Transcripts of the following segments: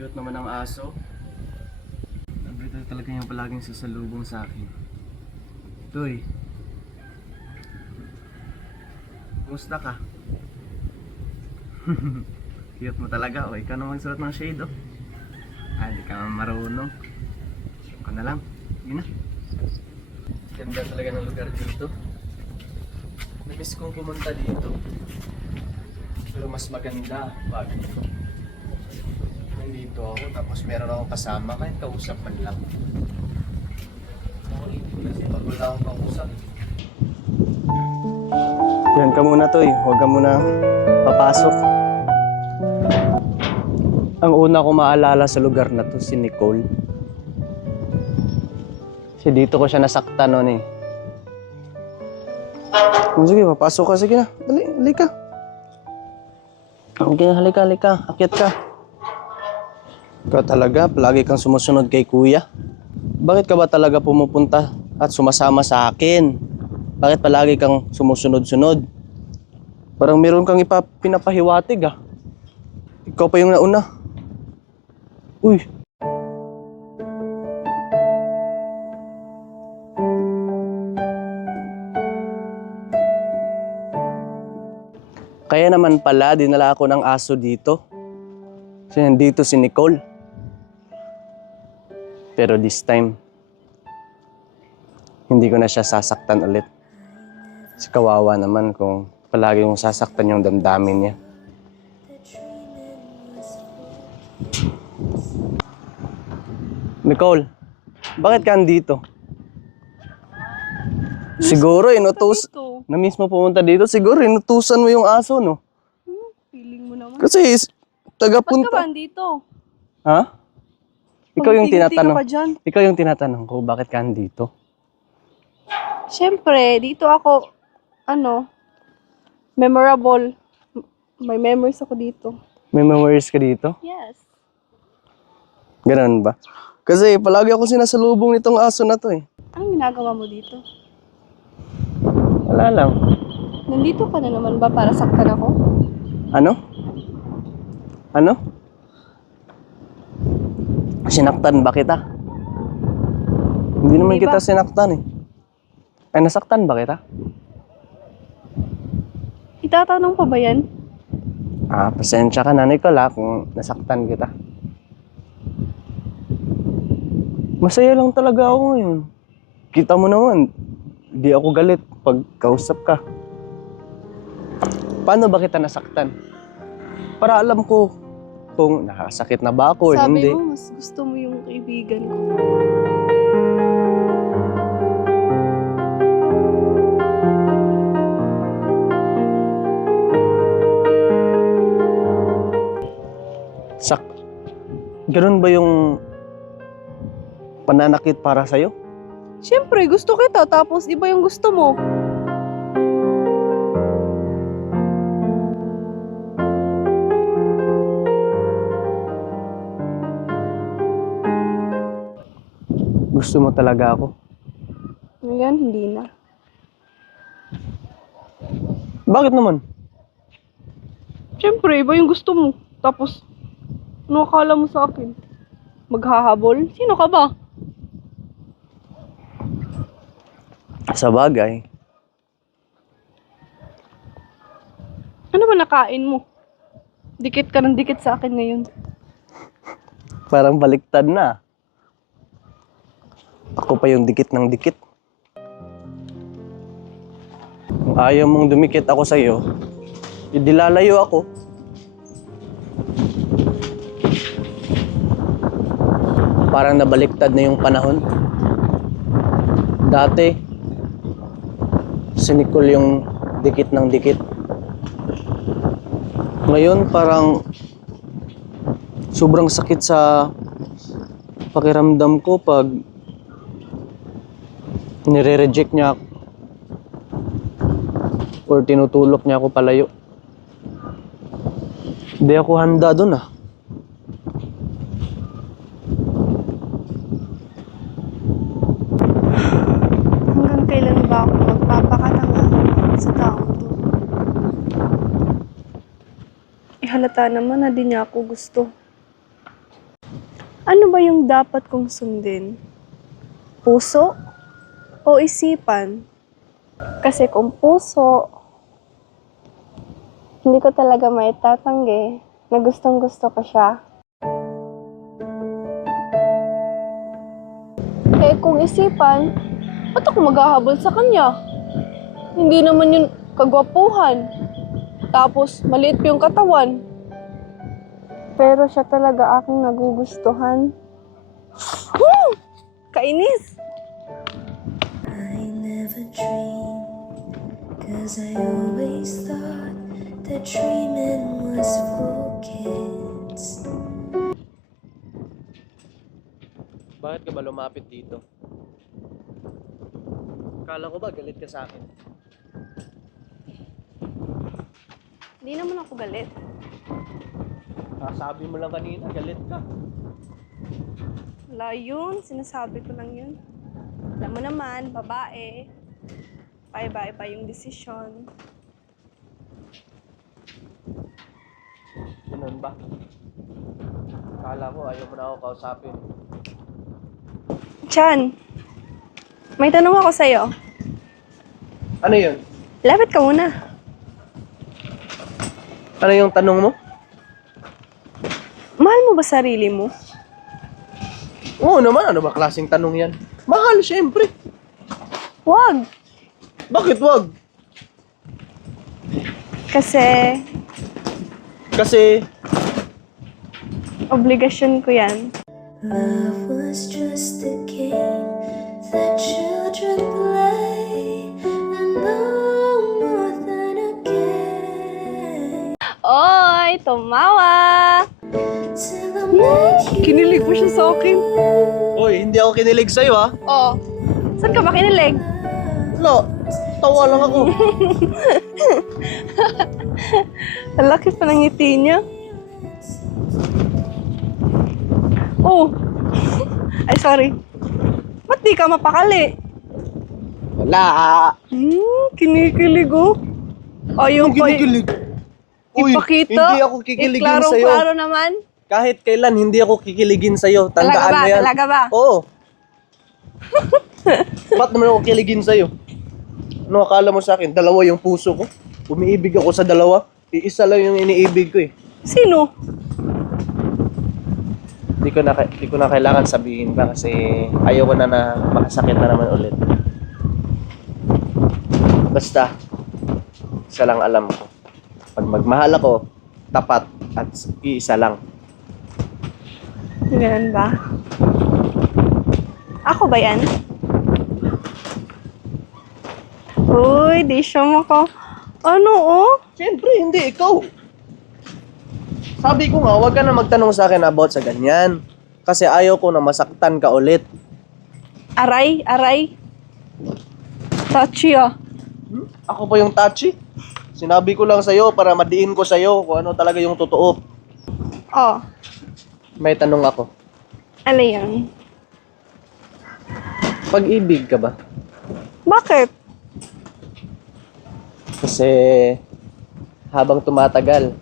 Cute naman ang aso. Nabrito talaga yung palaging susalubong sa akin. Toy. Kumusta ka? Cute mo talaga. O, ikaw na magsulat ng shade, oh. Ah, di ka marunong. Ikaw na lang. Sige na. Ganda talaga ng lugar dito. Namiss kong pumunta dito. Pero mas maganda pag nandito ako tapos meron akong kasama kahit kausap man lang. Ko kasi pag wala akong kausap. Yan ka muna to Huwag ka muna papasok. Ang una ko maalala sa lugar na to si Nicole. Kasi dito ko siya nasaktan noon eh. Oh, sige, papasok ka. Sige na. Dali, halika. Okay, halika, halika. Akyat ka. Ikaw talaga, palagi kang sumusunod kay kuya. Bakit ka ba talaga pumupunta at sumasama sa akin? Bakit palagi kang sumusunod-sunod? Parang meron kang ipa pinapahiwatig ah. Ikaw pa yung nauna. Uy. Kaya naman pala, dinala ako ng aso dito. Kasi nandito si Nicole. Pero this time, hindi ko na siya sasaktan ulit. Kasi kawawa naman kung palagi mong sasaktan yung damdamin niya. Nicole, bakit ka andito? Siguro inutus... Na mismo pumunta dito, siguro inutusan mo yung aso, no? Feeling mo naman. Kasi is- Ba't ka ba andito? Ha? Ikaw yung tinatanong. ka pa dyan. Ikaw yung tinatanong ko, bakit ka andito? Siyempre, dito ako, ano, memorable. M- May memories ako dito. May memories ka dito? Yes. Ganun ba? Kasi palagi ako sinasalubong nitong aso na to eh. Anong ginagawa mo dito? Wala lang. Nandito ka na naman ba para saktan ako? Ano? Ano? Sinaktan ba kita? Hindi naman ba? kita sinaktan eh. Ay, nasaktan ba kita? Itatanong pa ba yan? Ah, pasensya ka na, Nicole, ha, kung nasaktan kita. Masaya lang talaga ako ngayon. Kita mo naman, di ako galit pag kausap ka. Paano ba kita nasaktan? Para alam ko kung nakasakit na ba ako Sabi hindi. mo, mas gusto mo yung kaibigan ko. Sak Ganun ba yung pananakit para sa'yo? Siyempre, gusto kita, tapos iba yung gusto mo. Gusto mo talaga ako? Ngayon, hindi na. Bakit naman? Siyempre, iba yung gusto mo. Tapos, ano akala mo sa akin? Maghahabol? Sino ka ba? Sa bagay, Ano ba nakain mo? Dikit ka ng dikit sa akin ngayon. parang baliktad na. Ako pa yung dikit ng dikit. Kung ayaw mong dumikit ako sa'yo, idilalayo ako. Parang nabaliktad na yung panahon. Dati, si Nicole yung dikit ng dikit. Ngayon, parang sobrang sakit sa pakiramdam ko pag nire-reject niya ako or tinutulok niya ako palayo. Hindi ako handa doon ah. Hanggang kailan ba ako magpapakatanga sa taong to? Ihalata naman na di niya ako gusto. Ano ba yung dapat kong sundin? Puso o isipan? Kasi kung puso, hindi ko talaga maitatanggi na gustong gusto ko siya. Eh kung isipan, ba't ako maghahabol sa kanya? Hindi naman yun kagwapuhan. Tapos maliit pa yung katawan. Pero siya talaga aking nagugustuhan. Woo! Kainis! Cause I always thought that dreaming was for kids. Bakit ka ba lumapit dito? Kala ko ba galit ka sa akin? Hindi naman ako galit. Sabi mo lang kanina, galit ka. Wala yun. Sinasabi ko lang yun. Alam mo naman, babae. Paiba-iba yung desisyon. Ganun ba? Kala ko ayaw mo na ako kausapin. Chan, may tanong ako sa'yo. Ano yun? Lapit ka muna. Ano yung tanong mo? Mahal mo ba sarili mo? Oo naman, ano ba klaseng tanong yan? Mahal, syempre. Wag! Bakit wag? Kasi Kasi, obligasyon ko yan. Love was just a game that children play, and no more than a game. Oy, tumawa! Till I met you. Kinilig mo siya sa akin. Oy, hindi ako kinilig sa'yo ha. Oh, saan ka ba kinilig? Wala, tawa lang ako. Ang laki pa ng ngiti niya. Oh! Ay, sorry. Ba't di ka mapakali? Wala. Hmm, kinikilig oh. Ayaw Anong ko kinikilig? Uy, ipakita. hindi ako kikiligin Iklarong sa'yo. klaro naman. Kahit kailan, hindi ako kikiligin sa'yo. Talaga Tandaan ba? mo yan. Talaga ba? Oo. Ba't naman ako kiligin sa'yo? Ano akala mo sa akin? Dalawa yung puso ko. Umiibig ako sa dalawa. Iisa lang yung iniibig ko eh. Sino? Di ko na, di ko na kailangan sabihin pa kasi ayoko na na makasakit na naman ulit. Basta, isa lang alam ko. Pag magmahal ako, tapat at iisa lang. Ganun ba? Ako ba yan? Uy, di siya maka... Ano oh? Siyempre, hindi. Ikaw. Sabi ko nga, huwag ka na magtanong sa akin about sa ganyan. Kasi ayaw ko na masaktan ka ulit. Aray, aray. Touchy ah. Hmm? Ako pa yung touchy. Sinabi ko lang sa'yo para madiin ko sa'yo kung ano talaga yung totoo. Oh, May tanong ako. ano yan? Pag-ibig ka ba? Bakit? Kasi habang tumatagal,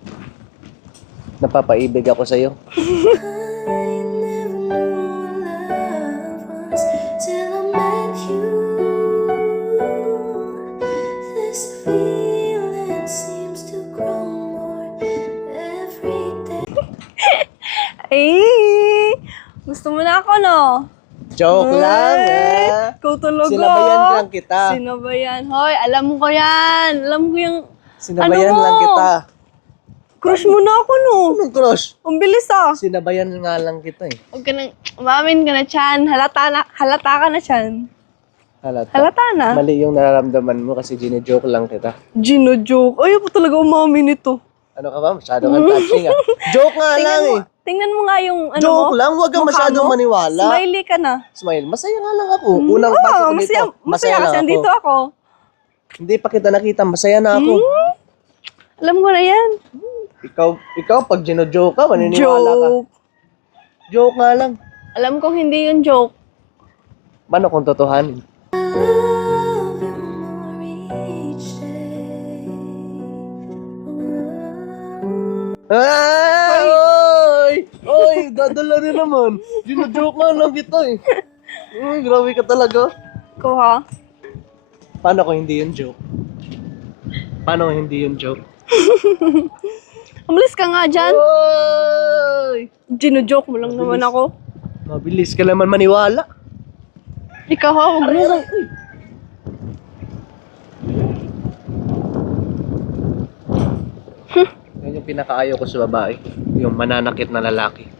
napapaibig ako sa'yo. Every day. Ay, gusto mo na ako, no? Joke lang, ha? Ikaw talaga. Sinabayan lang kita. Sinabayan. Hoy, alam ko yan. Alam ko yung Sinabayan Ano lang mo? kita. crush mo na ako, no? Anong crush? Ang bilis ah. Sinabayan nga lang kita eh. Huwag ka nang, umamin ka na, Chan. Halata, na, halata ka na, Chan. Halata. Halata na. Mali yung nararamdaman mo kasi gine-joke lang kita. Gino-joke. Ayaw po talaga umamin ito. Ano ka ba? Masyado kang touching ah. Joke nga lang mo, eh. tingnan mo nga yung ano Joke mo. lang, huwag kang mukha masyadong mo. maniwala. Smiley ka na. Smile. Masaya nga lang ako. Unang Oo, pasok ko dito. masaya, masaya, lang kasi ako. andito ako. Hindi pa kita nakita, masaya na ako. Hmm? Alam ko na yan. Ikaw, ikaw pag gino-joke ka, maniniwala ka. Joke. Joke nga lang. Alam kong hindi yun joke. Paano kung totohanin? Ah! Oy! Oy! Nadala rin naman. Dino-joke nga lang kita eh. Uy, grabe ka talaga. Ikaw ha? Paano ko hindi yun joke? Paano ko hindi yun joke? Umalis ka nga dyan. Oy! Gino-joke mo lang naman ako. Mabilis ka naman maniwala. Ikaw ha, huwag mo. Yan yung pinakaayaw ko sa babae. Yung mananakit na lalaki.